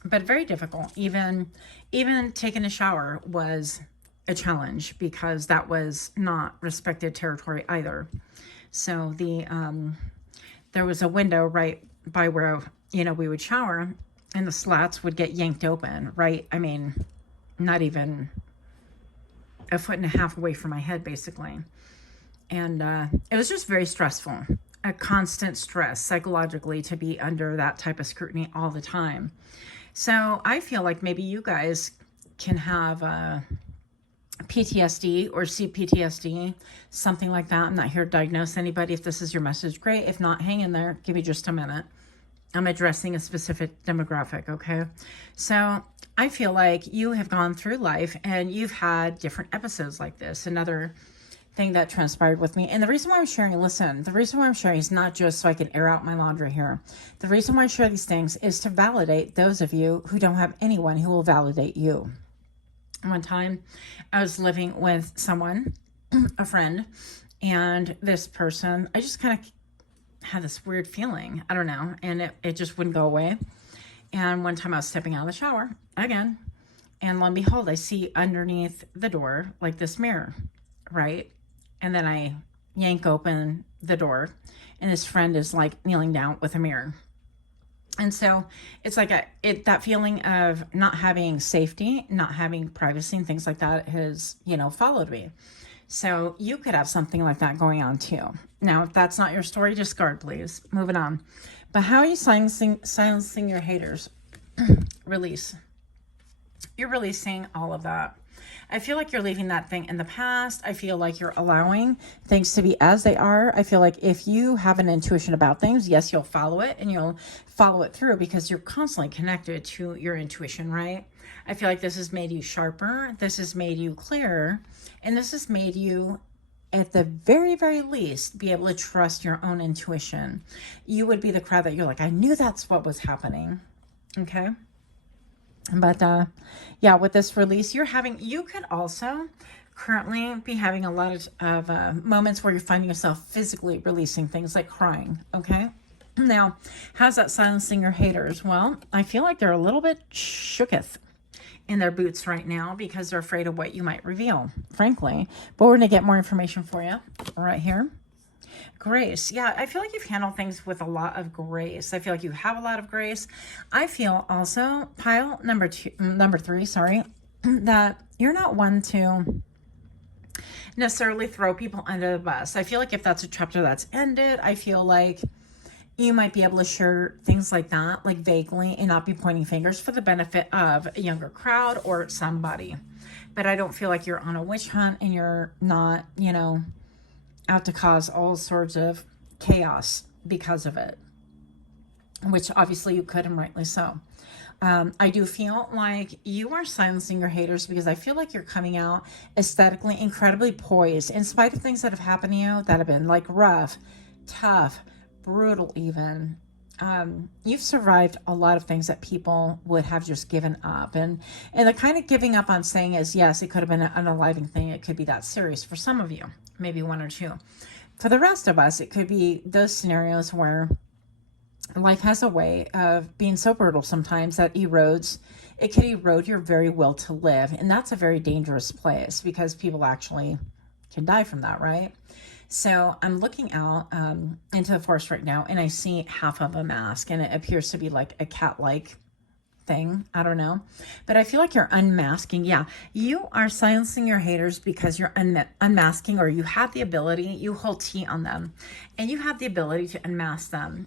But very difficult. Even taking a shower was a challenge because that was not respected territory either. So there was a window right by where, you know, we would shower, and the slats would get yanked open, right? I mean, not even a foot and a half away from my head, basically. And it was just very stressful, a constant stress psychologically to be under that type of scrutiny all the time. So I feel like maybe you guys can have PTSD or CPTSD, something like that. I'm not here to diagnose anybody. If this is your message, great. If not, hang in there. Give me just a minute. I'm addressing a specific demographic, okay? So I feel like you have gone through life and you've had different episodes like this. Another thing that transpired with me. And the reason why I'm sharing, listen, the reason why I'm sharing is not just so I can air out my laundry here. The reason why I share these things is to validate those of you who don't have anyone who will validate you. One time I was living with someone, a friend, and this person, I just kind of had this weird feeling. I don't know. And it just wouldn't go away. And one time I was stepping out of the shower again, and lo and behold, I see underneath the door, like this mirror, right? And then I yank open the door, and this friend is like kneeling down with a mirror. And so it's like that feeling of not having safety, not having privacy and things like that has, you know, followed me. So you could have something like that going on too. Now, if that's not your story, discard, please. Moving on. But how are you silencing your haters? Release. You're releasing all of that. I feel like you're leaving that thing in the past. I feel like you're allowing things to be as they are. I feel like if you have an intuition about things, yes, you'll follow it and you'll follow it through because you're constantly connected to your intuition, right? I feel like this has made you sharper. This has made you clearer. And this has made you, at the very, very least, be able to trust your own intuition. You would be the crowd that you're like, I knew that's what was happening. Okay? But yeah, with this release, you could also currently be having a lot of moments where you're finding yourself physically releasing things like crying. Okay. Now, how's that silencing your haters? Well, I feel like they're a little bit shooketh in their boots right now because they're afraid of what you might reveal, frankly. But we're going to get more information for you right here. Grace. Yeah, I feel like you've handled things with a lot of grace. I feel like you have a lot of grace. I feel also, pile number 3, sorry, that you're not one to necessarily throw people under the bus. I feel like if that's a chapter that's ended, I feel like you might be able to share things like that, like vaguely, and not be pointing fingers for the benefit of a younger crowd or somebody. But I don't feel like you're on a witch hunt and you're not, you know, out to cause all sorts of chaos because of it, which obviously you could, and rightly so. I do feel like you are silencing your haters because I feel like you're coming out aesthetically incredibly poised in spite of things that have happened to you that have been like rough, tough, brutal even. you've survived a lot of things that people would have just given up. And the kind of giving up on saying is, yes, it could have been an unaliving thing. It could be that serious for some of you, maybe one or two. For the rest of us, it could be those scenarios where life has a way of being so brutal sometimes that it can erode your very will to live. And that's a very dangerous place because people actually can die from that, right? So I'm looking out into the forest right now, and I see half of a mask, and it appears to be like a cat-like thing. I don't know. But I feel like you're unmasking. Yeah, you are silencing your haters because you're unmasking, or you have the ability, you hold tea on them, and you have the ability to unmask them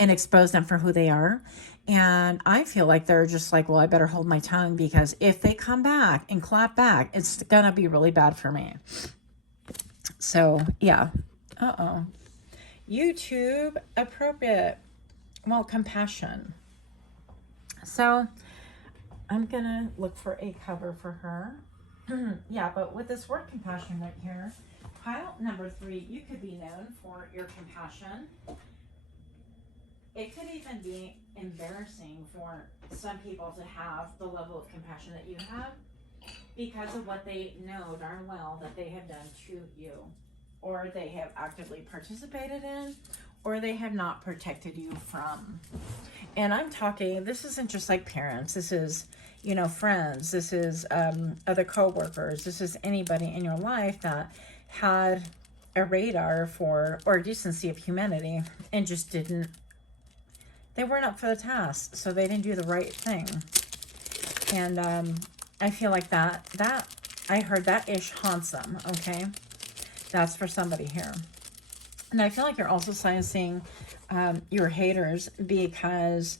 and expose them for who they are. And I feel like they're just like, well, I better hold my tongue, because if they come back and clap back, it's going to be really bad for me. So, yeah. YouTube appropriate. Well, compassion. So, I'm going to look for a cover for her. Yeah, but with this word compassion right here, pile number 3, you could be known for your compassion. It could even be embarrassing for some people to have the level of compassion that you have, because of what they know darn well that they have done to you, or they have actively participated in, or they have not protected you from. And I'm talking, this isn't just like parents. This is, friends. This is other coworkers. This is anybody in your life that had a radar for, or decency of humanity, and just they weren't up for the task, so they didn't do the right thing. And I feel like that I heard that ish haunts them, okay? That's for somebody here. And I feel like you're also silencing your haters, because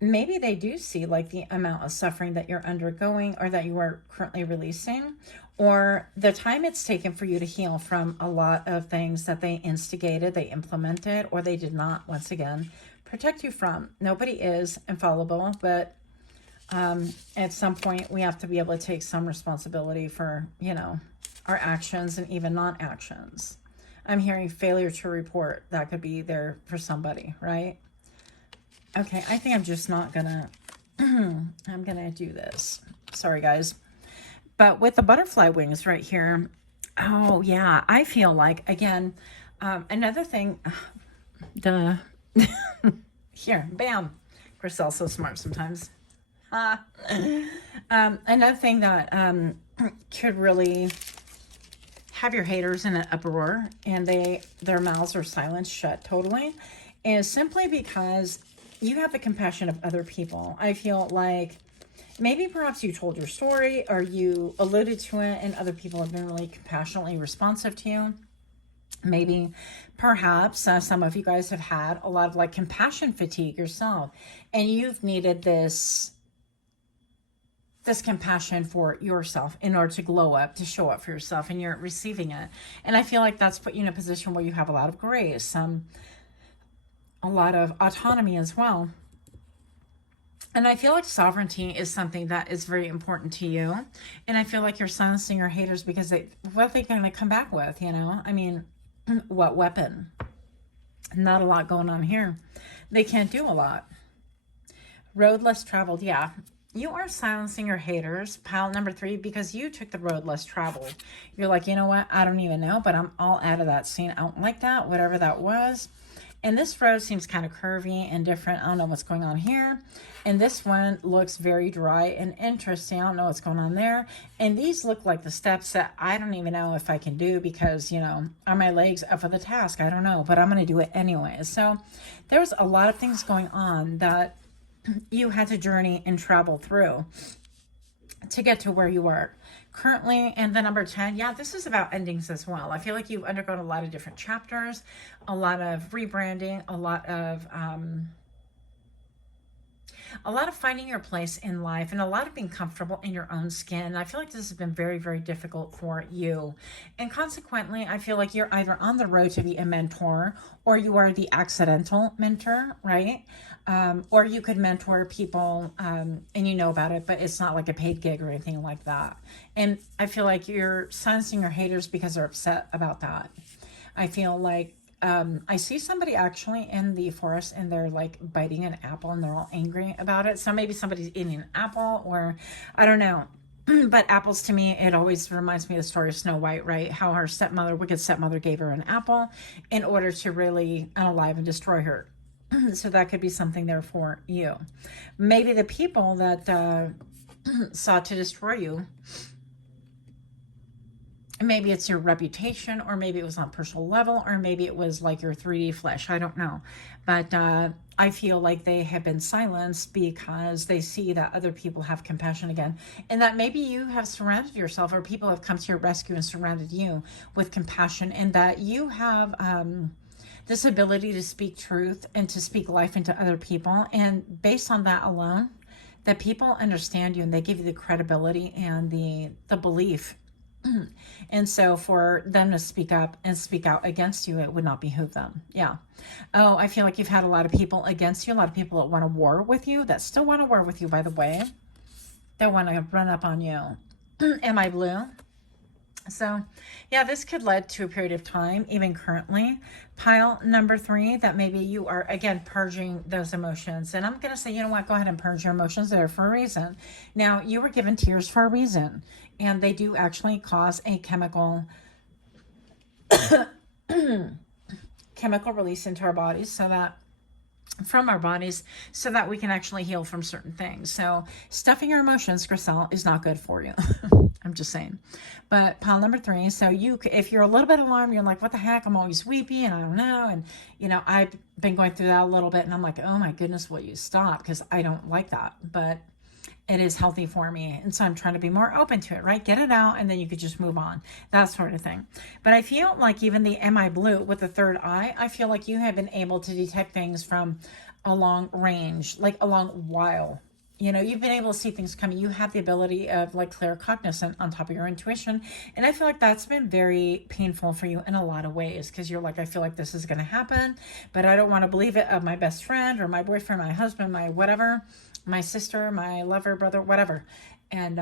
maybe they do see like the amount of suffering that you're undergoing, or that you are currently releasing, or the time it's taken for you to heal from a lot of things that they instigated, they implemented, or they did not, once again, protect you from. Nobody is infallible, but at some point we have to be able to take some responsibility for, our actions and even non-actions. I'm hearing failure to report. That could be there for somebody, right? Okay, I think I'm just not gonna, I'm gonna do this. Sorry, guys. But with the butterfly wings right here, oh yeah, I feel like, again, another thing, duh. Here, bam. Grisel's so smart sometimes. Another thing that could really have your haters in an uproar, and their mouths are silenced shut totally, is simply because you have the compassion of other people. I feel like maybe perhaps you told your story, or you alluded to it, and other people have been really compassionately responsive to you. Maybe, perhaps, some of you guys have had a lot of like compassion fatigue yourself, and you've needed this compassion for yourself in order to glow up, to show up for yourself, and you're receiving it. And I feel like that's put you in a position where you have a lot of grace, a lot of autonomy as well. And I feel like sovereignty is something that is very important to you. And I feel like you're silencing your haters because what are they going to come back with, I mean, what weapon? Not a lot going on here. They can't do a lot. Road less traveled. Yeah. You are silencing your haters, pile number 3, because you took the road less traveled. You're like, you know what? I don't even know, but I'm all out of that scene. I don't like that, whatever that was. And this road seems kind of curvy and different. I don't know what's going on here. And this one looks very dry and interesting. I don't know what's going on there. And these look like the steps that I don't even know if I can do, because, are my legs up for the task? I don't know, but I'm going to do it anyway. So there's a lot of things going on that you had to journey and travel through to get to where you are currently. And the number 10, yeah, this is about endings as well. I feel like you've undergone a lot of different chapters, a lot of rebranding, a lot of finding your place in life, and a lot of being comfortable in your own skin. I feel like this has been very, very difficult for you. And consequently, I feel like you're either on the road to be a mentor, or you are the accidental mentor, right? Or you could mentor people and you know about it, but it's not like a paid gig or anything like that. And I feel like you're silencing your haters because they're upset about that. I feel like I see somebody actually in the forest and they're like biting an apple and they're all angry about it. So maybe somebody's eating an apple, or I don't know. But apples, to me, it always reminds me of the story of Snow White, right? How her stepmother, wicked stepmother, gave her an apple in order to really unalive and destroy her. So that could be something there for you. Maybe the people that sought to destroy you, maybe it's your reputation, or maybe it was on a personal level, or maybe it was like your 3D flesh. I don't know. But I feel like they have been silenced because they see that other people have compassion again. And that maybe you have surrounded yourself, or people have come to your rescue and surrounded you with compassion, and that you have this ability to speak truth and to speak life into other people. And based on that alone, that people understand you and they give you the credibility and the belief. And so for them to speak up and speak out against you, it would not behoove them. Yeah. Oh, I feel like you've had a lot of people against you, a lot of people that want to war with you, that still want to war with you, by the way. They want to run up on you. Am I blue? So, yeah, this could lead to a period of time, even currently. Pile number 3, that maybe you are, again, purging those emotions. And I'm going to say, you know what, go ahead and purge your emotions there for a reason. Now, you were given tears for a reason, and they do actually cause a chemical release into our bodies, so that from our bodies, so that we can actually heal from certain things. So stuffing your emotions, Griselle, is not good for you. I'm just saying. But pile number 3, so if you're a little bit alarmed, you're like, what the heck, I'm always weepy and I don't know. And, you know, I've been going through that a little bit, and I'm like, oh my goodness, will you stop? Because I don't like that. But it is healthy for me. And so I'm trying to be more open to it, right? Get it out, and then you could just move on, that sort of thing. But I feel like even the Am I Blue with the third eye, I feel like you have been able to detect things from a long range, like a long while. You know, you've been able to see things coming. You have the ability of like claircognizant on top of your intuition. And I feel like that's been very painful for you in a lot of ways, because you're like, I feel like this is going to happen, but I don't want to believe it of my best friend or my boyfriend, my husband, my whatever, my sister, my lover, brother, whatever. And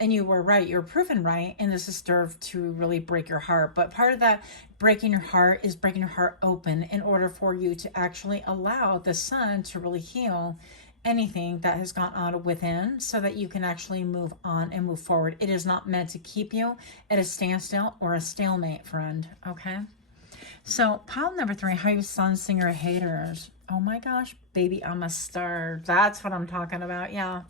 you were right. You were proven right. And this is served to really break your heart. But part of that breaking your heart is breaking your heart open in order for you to actually allow the sun to really heal anything that has gone on within, so that you can actually move on and move forward. It is not meant to keep you at a standstill or a stalemate, friend. Okay. So pile number 3, how you sun singer haters. Oh my gosh, baby, I'm a star. That's what I'm talking about. Yeah.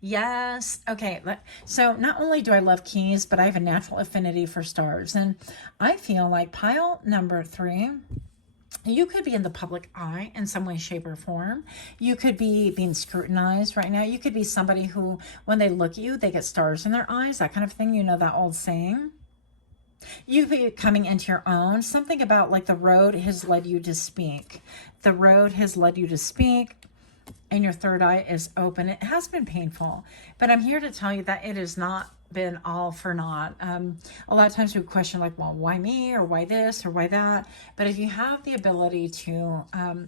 Yes. Okay. So not only do I love keys, but I have a natural affinity for stars. And I feel like pile number 3, you could be in the public eye in some way, shape, or form. You could be being scrutinized right now. You could be somebody who, when they look at you, they get stars in their eyes, that kind of thing. You know, that old saying. You could be coming into your own. Something about like the road has led you to speak. The road has led you to speak, and your third eye is open. It has been painful, but I'm here to tell you that it has not been all for naught. A lot of times we question like, well, why me, or why this, or why that? But if you have the ability to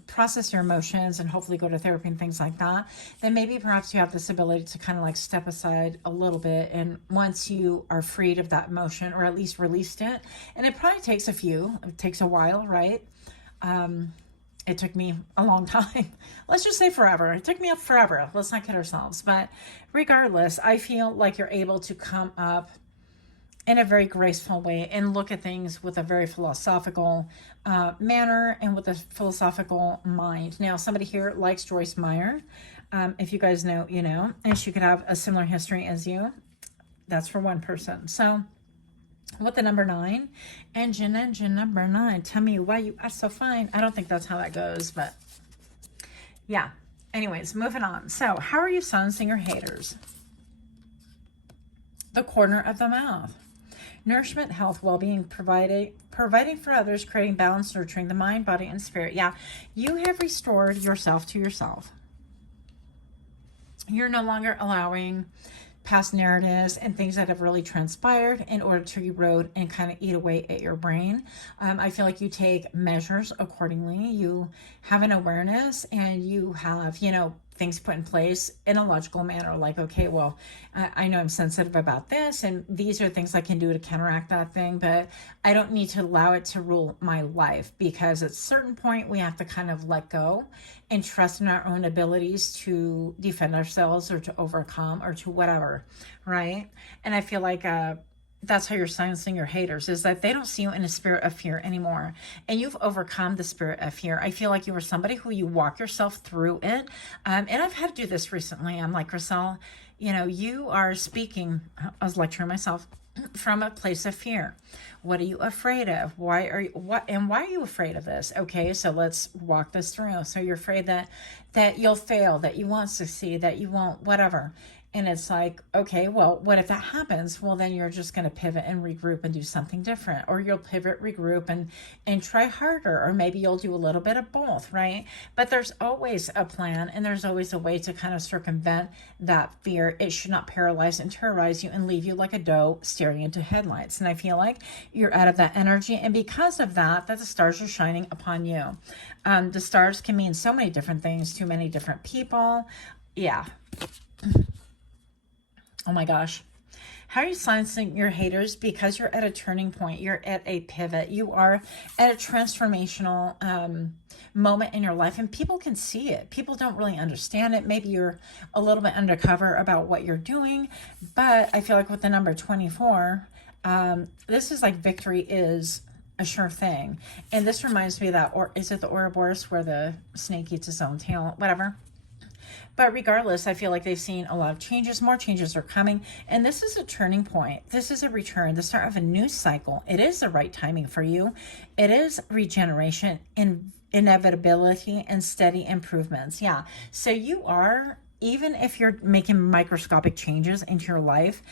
process your emotions and hopefully go to therapy and things like that, then maybe perhaps you have this ability to kind of like step aside a little bit. And once you are freed of that emotion, or at least released it, and it probably takes it takes a while, right? It took me a long time. Let's just say forever. It took me forever. Let's not kid ourselves. But regardless, I feel like you're able to come up in a very graceful way and look at things with a very philosophical manner and with a philosophical mind. Now, somebody here likes Joyce Meyer. If you guys know, you know, and she could have a similar history as you. That's for one person. So with the number 9, engine number 9, tell me why you are so fine. I don't think that's how that goes, but yeah. Anyways, moving on. So how are you silencing your haters? The corner of the mouth. Nourishment, health, well-being, providing for others, creating balance, nurturing the mind, body, and spirit. Yeah, you have restored yourself to yourself. You're no longer allowing past narratives and things that have really transpired in order to erode and kind of eat away at your brain. I feel like you take measures accordingly. You have an awareness, and you have, you know, things put in place in a logical manner. Like, okay, well, I know I'm sensitive about this, and these are things I can do to counteract that thing, but I don't need to allow it to rule my life, because at a certain point we have to kind of let go and trust in our own abilities to defend ourselves or to overcome or to whatever, right? And I feel like that's how you're silencing your haters, is that they don't see you in a spirit of fear anymore. And you've overcome the spirit of fear. I feel like you were somebody who you walk yourself through it. And I've had to do this recently. I'm like, Roselle, you know, you are speaking, I was lecturing myself, from a place of fear. What are you afraid of? Why are you afraid of this? Okay, so let's walk this through. So you're afraid that you'll fail, that you won't succeed, that you won't whatever. And it's like, okay, well, what if that happens? Well, then you're just going to pivot and regroup and do something different. Or you'll pivot, regroup, and try harder. Or maybe you'll do a little bit of both, right? But there's always a plan, and there's always a way to kind of circumvent that fear. It should not paralyze and terrorize you and leave you like a doe staring into headlights. And I feel like you're out of that energy. And because of that the stars are shining upon you. The stars can mean so many different things to many different people. Yeah. Oh my gosh. How are you silencing your haters? Because you're at a turning point. You're at a pivot. You are at a transformational moment in your life, and people can see it. People don't really understand it. Maybe you're a little bit undercover about what you're doing, but I feel like with the number 24, this is like victory is a sure thing. And this reminds me of that, or is it the Ouroboros where the snake eats his own tail? Whatever. But regardless, I feel like they've seen a lot of changes. More changes are coming. And this is a turning point. This is a return, the start of a new cycle. It is the right timing for you. It is regeneration, inevitability, and steady improvements. Yeah. So you are, even if you're making microscopic changes into your life,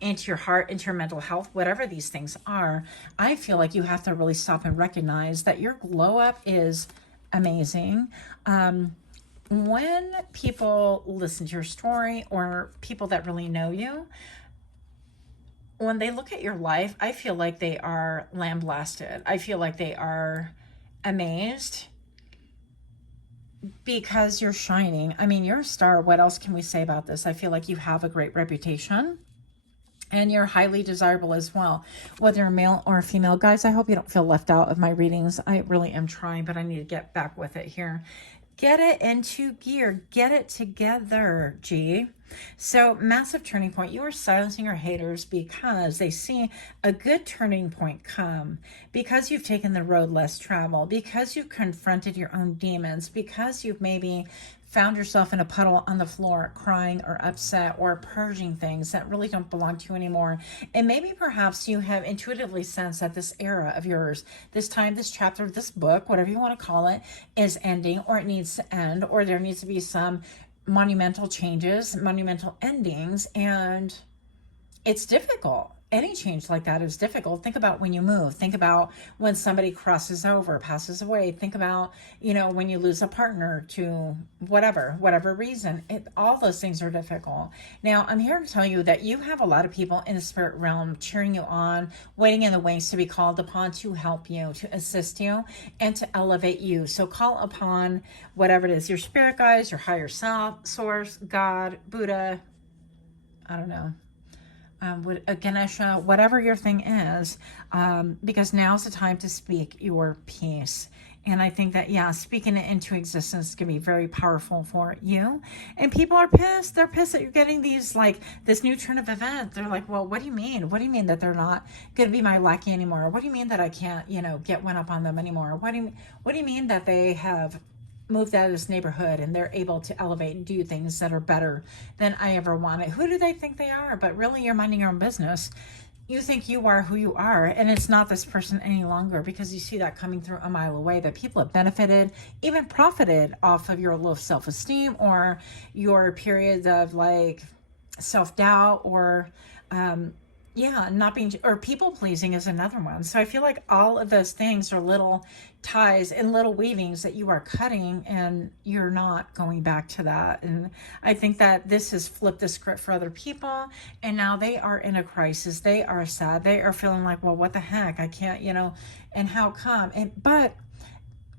into your heart, into your mental health, whatever these things are, I feel like you have to really stop and recognize that your glow up is amazing. When people listen to your story, or people that really know you, when they look at your life, I feel like they are lambasted. I feel like they are amazed because you're shining. I mean, you're a star. What else can we say about this? I feel like you have a great reputation. And you're highly desirable as well, whether you're a male or a female. Guys, I hope you don't feel left out of my readings. I really am trying, but I need to get back with it here. Get it into gear. Get it together, G. So, massive turning point. You are silencing your haters because they see a good turning point come, because you've taken the road less traveled, because you've confronted your own demons, because you've maybe found yourself in a puddle on the floor crying or upset or purging things that really don't belong to you anymore. And maybe perhaps you have intuitively sensed that this era of yours, this time, this chapter, this book, whatever you want to call it, is ending, or it needs to end, or there needs to be some monumental changes, monumental endings. And it's difficult. Any change like that is difficult. Think about when you move. Think about when somebody crosses over, passes away. Think about, when you lose a partner to whatever reason. All those things are difficult. Now, I'm here to tell you that you have a lot of people in the spirit realm cheering you on, waiting in the wings to be called upon to help you, to assist you, and to elevate you. So call upon whatever it is, your spirit guides, your higher self, source, God, Buddha, I don't know. Ganesha, whatever your thing is, because now's the time to speak your piece. And I think that, speaking it into existence can be very powerful for you. And people are pissed. They're pissed that you're getting these, this new turn of event. They're like, well, what do you mean? What do you mean that they're not going to be my lackey anymore? What do you mean that I can't, get one up on them anymore? What do you mean that they have moved out of this neighborhood and they're able to elevate and do things that are better than I ever wanted? Who do they think they are? But really, you're minding your own business. You think you are who you are, and it's not this person any longer, because you see that coming through a mile away, that people have benefited, even profited off of your low self-esteem, or your periods of self-doubt, or not being, or people pleasing is another one. So I feel like all of those things are little ties and little weavings that you are cutting, and you're not going back to that. And I think that this has flipped the script for other people, and now they are in a crisis. They are sad. They are feeling like, well, what the heck? I can't, and how come? But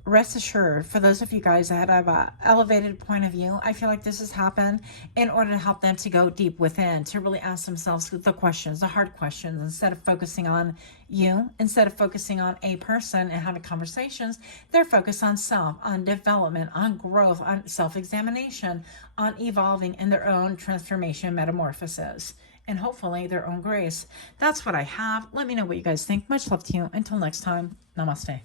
rest assured, for those of you guys that have an elevated point of view, I feel like this has happened in order to help them to go deep within, to really ask themselves the questions, the hard questions, instead of focusing on you, instead of focusing on a person and having conversations. They're focused on self, on development, on growth, on self-examination, on evolving in their own transformation, metamorphosis, and hopefully their own grace. That's what I have. Let me know what you guys think. Much love to you. Until next time, namaste.